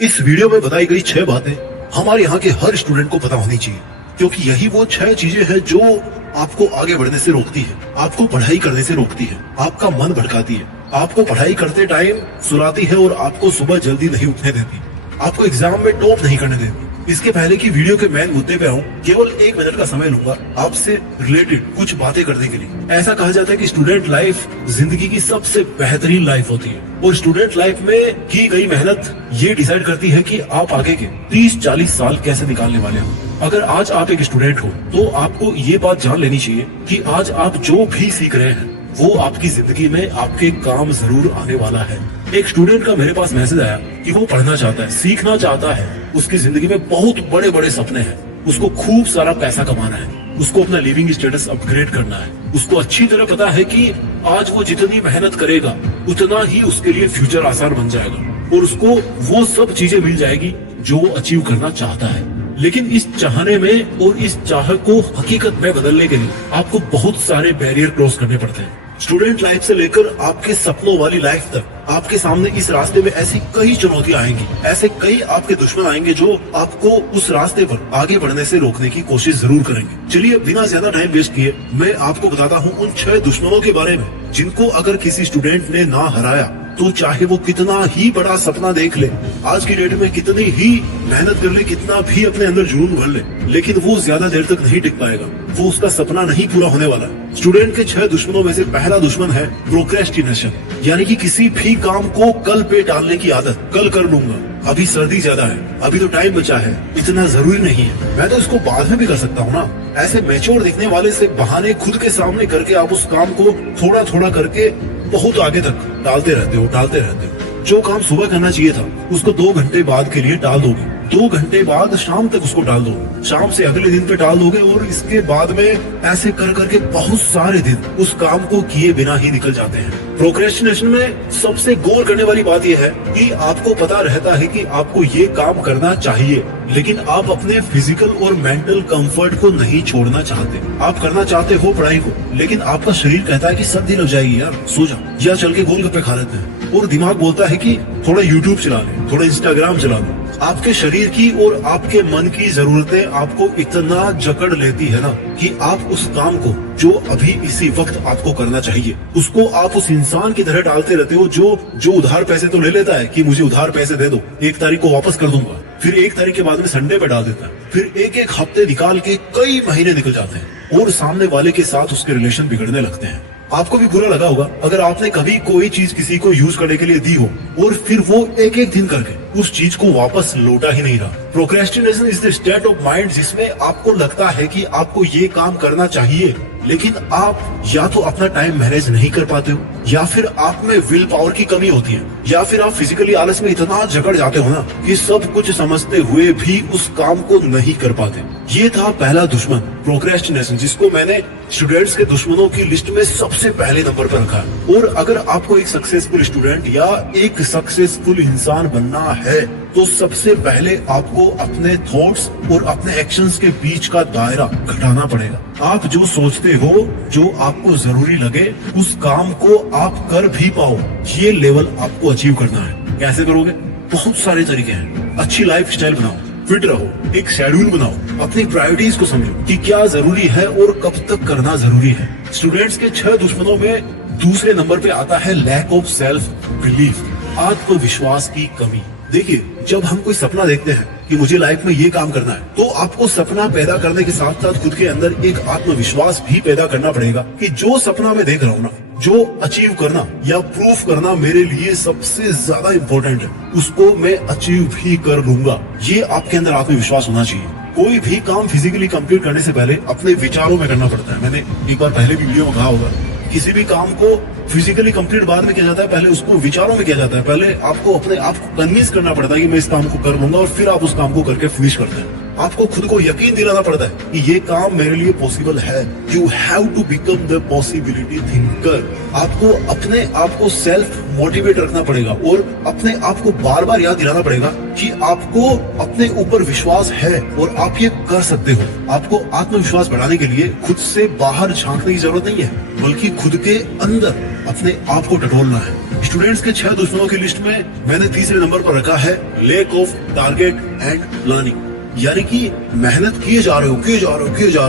इस वीडियो में बताई गई 6 बातें हमारे यहाँ के हर स्टूडेंट को पता होनी चाहिए, क्योंकि यही वो 6 चीजें हैं जो आपको आगे बढ़ने से रोकती है, आपको पढ़ाई करने से रोकती है, आपका मन भटकाती है, आपको पढ़ाई करते टाइम सुलाती है और आपको सुबह जल्दी नहीं उठने देती, आपको एग्जाम में टॉप नहीं करने देती। इसके पहले की वीडियो के मेन मुद्दे पे आऊं, केवल 1 मिनट का समय लूंगा आपसे रिलेटेड कुछ बातें करने के लिए। ऐसा कहा जाता है कि स्टूडेंट लाइफ जिंदगी की सबसे बेहतरीन लाइफ होती है और स्टूडेंट लाइफ में की गई मेहनत ये डिसाइड करती है कि आप आगे के 30-40 साल कैसे निकालने वाले हो। अगर आज आप एक स्टूडेंट हो तो आपको ये बात जान लेनी चाहिए कि आज आप जो भी सीख रहे हैं वो आपकी जिंदगी में आपके काम जरूर आने वाला है। एक स्टूडेंट का मेरे पास मैसेज आया कि वो पढ़ना चाहता है, सीखना चाहता है, उसकी जिंदगी में बहुत बड़े बड़े सपने हैं, उसको खूब सारा पैसा कमाना है, उसको अपना लिविंग स्टेटस अपग्रेड करना है। उसको अच्छी तरह पता है कि आज वो जितनी मेहनत करेगा उतना ही उसके लिए फ्यूचर आसान बन जाएगा और उसको वो सब चीजें मिल जाएगी जो वो अचीव करना चाहता है। लेकिन इस चाहने में और इस चाह को हकीकत में बदलने के लिए आपको बहुत सारे बैरियर क्रॉस करने पड़ते हैं। स्टूडेंट लाइफ से लेकर आपके सपनों वाली लाइफ तक आपके सामने इस रास्ते में ऐसी कई चुनौतियां आएंगी, ऐसे कई आपके दुश्मन आएंगे जो आपको उस रास्ते पर आगे बढ़ने से रोकने की कोशिश जरूर करेंगे। चलिए बिना ज्यादा टाइम वेस्ट किए मैं आपको बताता हूँ उन 6 दुश्मनों के बारे में जिनको अगर किसी स्टूडेंट ने ना हराया तो चाहे वो कितना ही बड़ा सपना देख ले, आज की डेट में कितनी ही मेहनत कर ले, कितना भी अपने अंदर जुनून भर ले, लेकिन वो ज्यादा देर तक नहीं टिक पाएगा, वो उसका सपना नहीं पूरा होने वाला। स्टूडेंट के 6 दुश्मनों में से पहला दुश्मन है प्रोक्रेस्टिनेशन, यानी कि किसी भी काम को कल पे टालने की आदत। कल कर लूंगा, अभी सर्दी ज्यादा है, अभी तो टाइम बचा है, इतना जरूरी नहीं है, मैं तो इसको बाद में भी कर सकता हूँ ना। ऐसे मैच्योर दिखने वाले से बहाने खुद के सामने करके आप उस काम को थोड़ा थोड़ा करके बहुत आगे तक टालते रहते हो। जो काम सुबह करना चाहिए था उसको 2 घंटे बाद के लिए टाल दोगे, 2 घंटे बाद शाम तक उसको टाल दोगे, शाम से अगले दिन पे टाल दोगे और इसके बाद में ऐसे कर करके बहुत सारे दिन उस काम को किए बिना ही निकल जाते हैं। प्रोक्रेस्टिनेशन में सबसे गौर करने वाली बात यह है कि आपको पता रहता है कि आपको ये काम करना चाहिए, लेकिन आप अपने फिजिकल और मेंटल कंफर्ट को नहीं छोड़ना चाहते। आप करना चाहते हो पढ़ाई को, लेकिन आपका शरीर कहता है कि सर्दी लग जाएगी यार, सो जा, या चल के गोलगप्पे खा लेते हैं, और दिमाग बोलता है कि थोड़ा यूट्यूब चला ले, थोड़ा इंस्टाग्राम चला ले। आपके शरीर की और आपके मन की जरूरतें आपको इतना जकड़ लेती है ना कि आप उस काम को जो अभी इसी वक्त आपको करना चाहिए उसको आप उस इंसान की तरह डालते रहते हो जो उधार पैसे तो ले लेता है कि मुझे उधार पैसे दे दो, 1 तारीख को वापस कर दूंगा, फिर 1 तारीख के बाद में संडे पे डाल देता है, फिर एक हफ्ते निकाल के कई महीने निकल जाते हैं और सामने वाले के साथ उसके रिलेशन बिगड़ने लगते हैं। आपको भी बुरा लगा होगा अगर आपने कभी कोई चीज किसी को यूज करने के लिए दी हो और फिर वो एक दिन करके उस चीज को वापस लौटा ही नहीं रहा। Procrastination is the state of mind जिसमें आपको लगता है कि आपको ये काम करना चाहिए, लेकिन आप या तो अपना टाइम मैनेज नहीं कर पाते हो, या फिर आप में विल पावर की कमी होती है, या फिर आप फिजिकली आलस में इतना जकड़ जाते हो ना कि सब कुछ समझते हुए भी उस काम को नहीं कर पाते। ये था पहला दुश्मन प्रोक्रेस्टिनेशन, जिसको मैंने स्टूडेंट्स के दुश्मनों की लिस्ट में सबसे पहले नंबर पर रखा है। और अगर आपको एक सक्सेसफुल स्टूडेंट या एक सक्सेसफुल इंसान बनना है तो सबसे पहले आपको अपने थॉट्स और अपने एक्शंस के बीच का दायरा घटाना पड़ेगा। आप जो सोचते हो, जो आपको जरूरी लगे, उस काम को आप कर भी पाओ, ये लेवल आपको अचीव करना है। कैसे करोगे? बहुत सारे तरीके हैं। अच्छी लाइफ स्टाइल बनाओ, फिट रहो, एक शेड्यूल बनाओ, अपनी प्रायोरिटीज को समझो कि क्या जरूरी है और कब तक करना जरूरी है। स्टूडेंट्स के 6 दुश्मनों में दूसरे नंबर पे आता है लैक ऑफ सेल्फ बिलीफ, आत्मविश्वास की कमी। देखिए, जब हम कोई सपना देखते हैं कि मुझे लाइफ में ये काम करना है, तो आपको सपना पैदा करने के साथ साथ खुद के अंदर एक आत्मविश्वास भी पैदा करना पड़ेगा कि जो सपना मैं देख रहा हूँ ना, जो अचीव करना या प्रूफ करना मेरे लिए सबसे ज्यादा इम्पोर्टेंट है, उसको मैं अचीव भी कर लूंगा। ये आपके अंदर आत्मविश्वास होना चाहिए। कोई भी काम फिजिकली कंप्लीट करने से पहले अपने विचारों में करना पड़ता है। मैंने एक बार पहले भी वीडियो में कहा होगा, किसी भी काम को फिजिकली कंप्लीट बाद में किया जाता है, पहले उसको विचारों में किया जाता है। पहले आपको अपने आप को कन्विंस करना पड़ता है कि मैं इस काम को कर लूंगा, और फिर आप उस काम को करके फिनिश करते हैं। आपको खुद को यकीन दिलाना पड़ता है कि ये काम मेरे लिए पॉसिबल है। You have to become the possibility thinker. आपको अपने आप को सेल्फ मोटिवेट रखना पड़ेगा और अपने आप को बार बार याद दिलाना पड़ेगा कि आपको अपने ऊपर विश्वास है और आप ये कर सकते हो। आपको आत्मविश्वास बढ़ाने के लिए खुद से बाहर झांकने की जरूरत नहीं है, बल्कि खुद के अंदर अपने आप को टटोलना है। स्टूडेंट्स के 6 दुश्मनों की लिस्ट में मैंने तीसरे नंबर पर रखा है lack of target and planning. यानी कि मेहनत किए जा रहे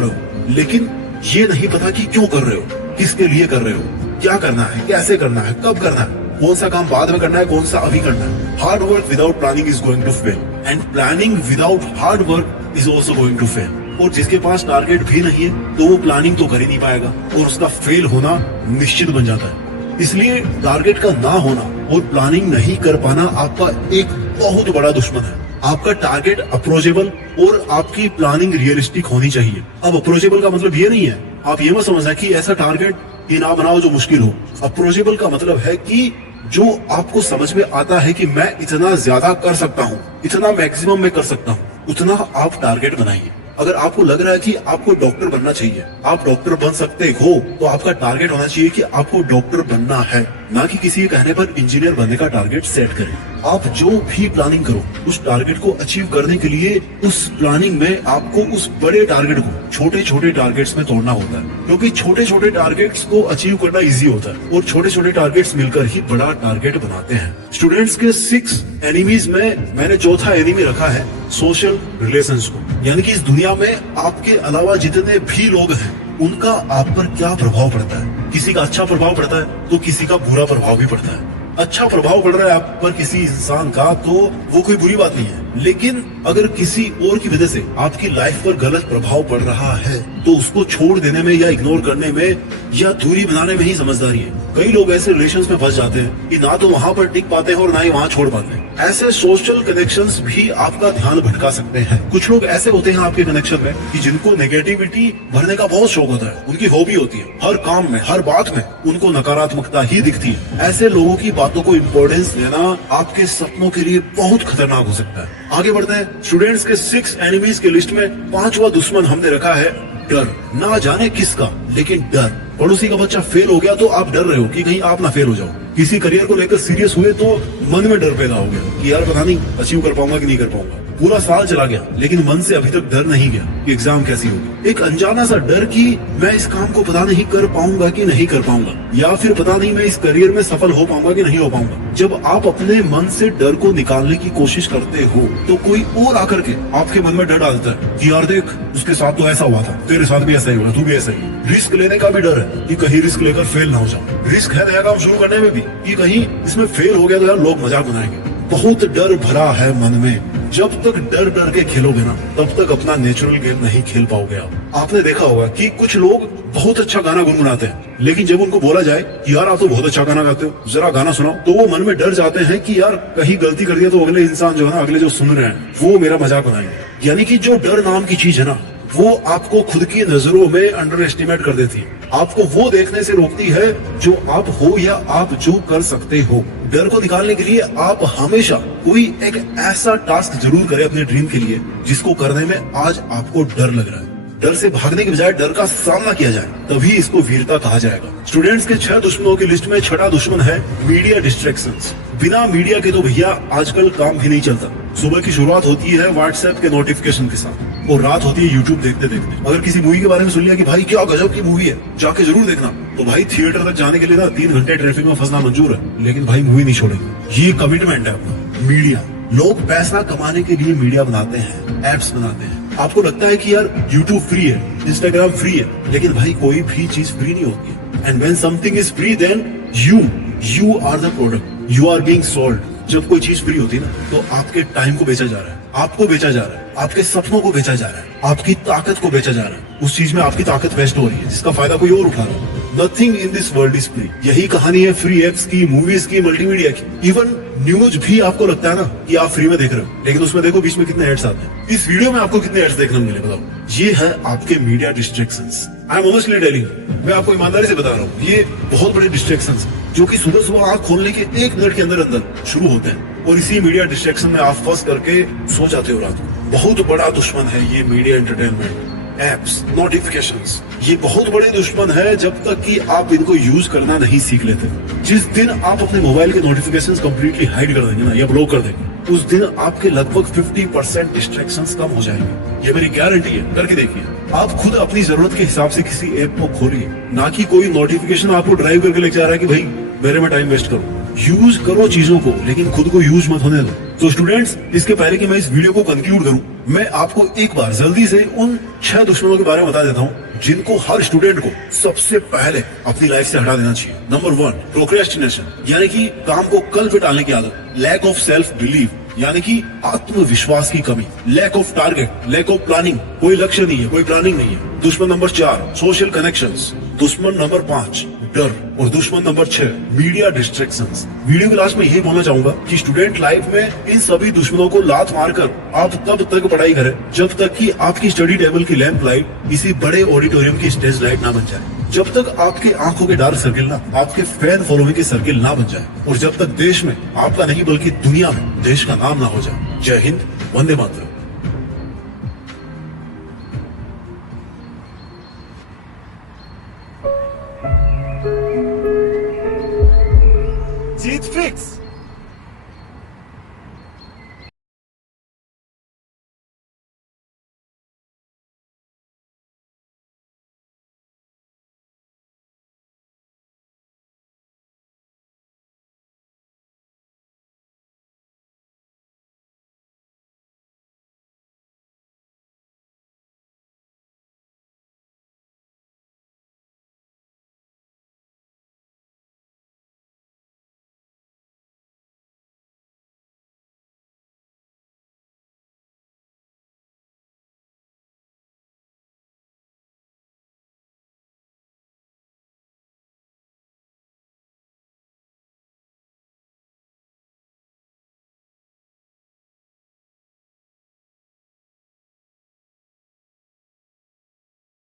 हो, लेकिन ये नहीं पता कि क्यों कर रहे हो, किसके लिए कर रहे हो, क्या करना है, कैसे करना है, कब करना है, कौन सा काम बाद में करना है, कौन सा अभी करना है। Hard work without planning is going to fail and planning without hard work is also going to fail. और जिसके पास टारगेट भी नहीं है तो वो प्लानिंग तो कर ही नहीं पाएगा और उसका फेल होना निश्चित बन जाता है। इसलिए टारगेट का ना होना और प्लानिंग नहीं कर पाना आपका एक बहुत बड़ा दुश्मन है। आपका टारगेट अप्रोचेबल और आपकी प्लानिंग रियलिस्टिक होनी चाहिए। अब अप्रोचेबल का मतलब ये नहीं है, आप ये मत समझना कि ऐसा टारगेट ये ना बनाओ जो मुश्किल हो। अप्रोचेबल का मतलब है कि जो आपको समझ में आता है कि मैं इतना ज्यादा कर सकता हूँ, इतना मैक्सिमम मैं कर सकता हूँ, उतना आप टारगेट बनाइए। अगर आपको लग रहा है कि आपको डॉक्टर बनना चाहिए, आप डॉक्टर बन सकते हो, तो आपका टारगेट होना चाहिए कि आपको डॉक्टर बनना है, ना कि किसी के कहने पर इंजीनियर बनने का टारगेट सेट करें। आप जो भी प्लानिंग करो, उस टारगेट को अचीव करने के लिए उस प्लानिंग में आपको उस बड़े टारगेट को छोटे छोटे टारगेट्स में तोड़ना होता है, क्योंकि छोटे छोटे टारगेट्स को अचीव करना इजी होता है और छोटे छोटे टारगेट्स मिलकर ही बड़ा टारगेट बनाते हैं। स्टूडेंट्स के 6 एनिमीज में मैंने चौथा एनिमी रखा है सोशल रिलेशंस को। यानी कि इस दुनिया में आपके अलावा जितने भी लोग हैं उनका आप पर क्या प्रभाव पड़ता है। किसी का अच्छा प्रभाव पड़ता है तो किसी का बुरा प्रभाव भी पड़ता है। अच्छा प्रभाव पड़ रहा है आप पर किसी इंसान का तो वो कोई बुरी बात नहीं है, लेकिन अगर किसी और की वजह से आपकी लाइफ पर गलत प्रभाव पड़ रहा है तो उसको छोड़ देने में या इग्नोर करने में या दूरी बनाने में ही समझदारी है। कई लोग ऐसे रिलेशंस में फंस जाते हैं कि ना तो वहाँ पर टिक पाते हैं और ना ही वहाँ छोड़ पाते हैं। ऐसे सोशल कनेक्शंस भी आपका ध्यान भटका सकते हैं। कुछ लोग ऐसे होते हैं आपके कनेक्शन में कि जिनको नेगेटिविटी भरने का बहुत शौक होता है, उनकी हॉबी होती है, हर काम में हर बात में उनको नकारात्मकता ही दिखती है। ऐसे लोगों की बातों को इम्पोर्टेंस देना आपके सपनों के लिए बहुत खतरनाक हो सकता है। आगे बढ़ते हैं। स्टूडेंट्स के 6 एनिमीज के लिस्ट में 5वां दुश्मन हमने रखा है डर। ना जाने किसका, लेकिन डर। पड़ोसी का बच्चा फेल हो गया तो आप डर रहे हो कि कहीं आप ना फेल हो जाओ। किसी करियर को लेकर सीरियस हुए तो मन में डर पैदा हो गया कि यार पता नहीं अचीव कर पाऊंगा कि नहीं कर पाऊंगा। पूरा साल चला गया लेकिन मन से अभी तक डर नहीं गया कि एग्जाम कैसी होगी। एक अनजाना सा डर कि मैं इस काम को पता नहीं कर पाऊंगा कि नहीं कर पाऊंगा, या फिर पता नहीं मैं इस करियर में सफल हो पाऊंगा कि नहीं हो पाऊंगा। जब आप अपने मन से डर को निकालने की कोशिश करते हो तो कोई और आकर के आपके मन में डर डालता है कि यार देख उसके साथ तो ऐसा हुआ था, तेरे साथ भी ऐसा ही होगा, तू भी ऐसा ही। रिस्क लेने का भी डर है कि कहीं रिस्क लेकर फेल ना हो जाओ। रिस्क है नया काम शुरू करने में भी कि कहीं इसमें फेल हो गया तो यार लोग मजाक बनाएंगे। बहुत डर भरा है मन में। जब तक डर डर के खेलोगे ना तब तक अपना नेचुरल गेम नहीं खेल पाओगे आप। आपने देखा होगा कि कुछ लोग बहुत अच्छा गाना गुनगुनाते हैं, लेकिन जब उनको बोला जाए कि यार आप तो बहुत अच्छा गाना गाते हो, जरा गाना सुनाओ, तो वो मन में डर जाते हैं कि यार कहीं गलती कर दिया तो अगले इंसान जो है ना, अगले जो सुन रहे हैं वो मेरा मजाक बनाएंगे। यानी कि जो डर नाम की चीज है ना, वो आपको खुद की नजरों में अंडर एस्टिमेट कर देती है। आपको वो देखने से रोकती है जो आप हो या आप जो कर सकते हो। डर को निकालने के लिए आप हमेशा कोई एक ऐसा टास्क जरूर करें अपने ड्रीम के लिए जिसको करने में आज आपको डर लग रहा है। डर से भागने के बजाय डर का सामना किया जाए, तभी इसको वीरता कहा जाएगा। स्टूडेंट्स के 6 दुश्मनों की लिस्ट में 6वां दुश्मन है मीडिया डिस्ट्रैक्शंस। बिना मीडिया के तो भैया आजकल काम भी नहीं चलता। सुबह की शुरुआत होती है व्हाट्सएप के नोटिफिकेशन के साथ और रात होती है यूट्यूब देखते देखते। अगर किसी मूवी के बारे में सुन लिया कि भाई क्या गजब की मूवी है, जाके जरूर देखना, तो भाई थिएटर तक जाने के लिए ना 3 घंटे ट्रैफिक में फंसना मंजूर है, लेकिन भाई मूवी नहीं छोड़ेंगे। ये कमिटमेंट है अपना। मीडिया, लोग पैसा कमाने के लिए मीडिया बनाते हैं, एप्स बनाते हैं। आपको लगता है कि यार यूट्यूब फ्री है, इंस्टाग्राम फ्री है, लेकिन भाई कोई भी चीज फ्री नहीं होती। And when something is free then you are the product, you are being sold. जब कोई चीज फ्री होती है ना तो आपके टाइम को बेचा जा रहा है, आपको बेचा जा रहा है, आपके सपनों को बेचा जा रहा है, आपकी ताकत को बेचा जा रहा है। उस चीज में आपकी ताकत वेस्ट हो रही है जिसका फायदा कोई और उठा रहा है। Nothing in this world is free. यही कहानी है फ्री एप्स की, मूवीज की, मल्टीमीडिया की। इवन न्यूज भी आपको लगता है ना कि आप फ्री में देख रहे हो, लेकिन उसमें देखो बीच में कितने एड्स आते हैं। इस वीडियो में आपको कितने एड्स देखने मिले बताओ। ये है आपके media distractions. I am honestly telling, मैं आपको ईमानदारी से बता रहा हूँ, ये बहुत बड़े डिस्ट्रैक्शंस जो कि सुबह सुबह आंख खोलने के 1 मिनट के अंदर अंदर शुरू होते हैं और इसी मीडिया डिस्ट्रैक्शन में आप फंस करके सो जाते हो रात को। बहुत बड़ा दुश्मन है ये मीडिया एंटरटेनमेंट, एप्स, नोटिफिकेशंस। ये बहुत बड़े दुश्मन है जब तक कि आप इनको यूज करना नहीं सीख लेते। जिस दिन आप अपने मोबाइल के नोटिफिकेशंस कंप्लीटली हाइड कर देंगे ना या ब्लॉक कर देंगे, उस दिन आपके लगभग 50% डिस्ट्रैक्शंस कम हो जाएंगे। ये मेरी गारंटी है, करके देखिए। आप खुद अपनी जरूरत के हिसाब से किसी ऐप को खोलिए, ना कि कोई नोटिफिकेशन आपको ड्राइव करके लेके जा रहा है कि भाई मेरे में टाइम वेस्ट करो। यूज करो चीजों को, लेकिन खुद को यूज मत होने दो। तो स्टूडेंट्स, इसके पहले कि मैं इस वीडियो को कंक्लूड करूं, मैं आपको एक बार जल्दी से उन 6 दुश्मनों के बारे में बता देता हूं जिनको हर स्टूडेंट को सबसे पहले अपनी लाइफ से हटा देना चाहिए। नंबर 1, प्रोक्रेस्टिनेशन, यानी कि काम को कल पे टालने की आदत। लैक ऑफ सेल्फ बिलीव, यानी कि आत्मविश्वास की कमी। Lack of target, lack of planning, कोई लक्ष्य नहीं है, कोई प्लानिंग नहीं है। दुश्मन नंबर 4, सोशल कनेक्शंस। दुश्मन नंबर 5, डर। और दुश्मन नंबर 6, मीडिया डिस्ट्रैक्शंस। वीडियो के लास्ट में यही बोलना चाहूंगा कि स्टूडेंट लाइफ में इन सभी दुश्मनों को लात मारकर आप तब तक पढ़ाई करें जब तक कि आपकी स्टडी टेबल की लैंप लाइट किसी बड़े ऑडिटोरियम की स्टेज लाइट ना बन जाए, जब तक आपके आंखों के डार्क सर्किल ना आपके फैन फॉलोइंग के सर्किल ना बन जाए, और जब तक देश में आपका नहीं बल्कि दुनिया में देश का नाम ना हो जाए। जय हिंद, वंदे मातरम।